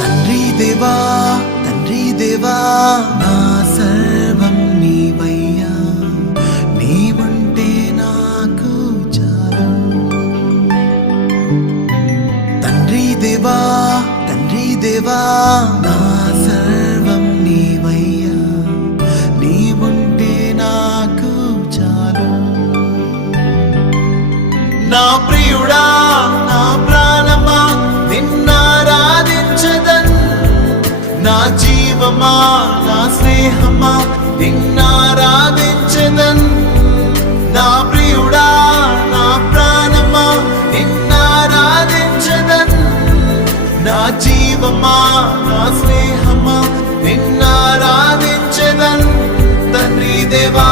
తండ్రి దేవా తండ్రి దేవా నా సర్వం నీవయ్యా, నీవుంటే నాకు చాలు. తండ్రి దేవా తండ్రి దేవా నా సర్వం నీవయ్యా, నీవుంటే నాకు చాలు. నా ప్రియుడా నా ప్రాణమా నిన్నారాధించదన్, నా జీవమా నా స్నేహమా నిన్నారాధించదన్. నా ప్రియుడా నా ప్రాణమా నిన్నారాధించదన్, నా జీవమా నా స్నేహమా నిన్నారాధించదన్. తండ్రి దేవా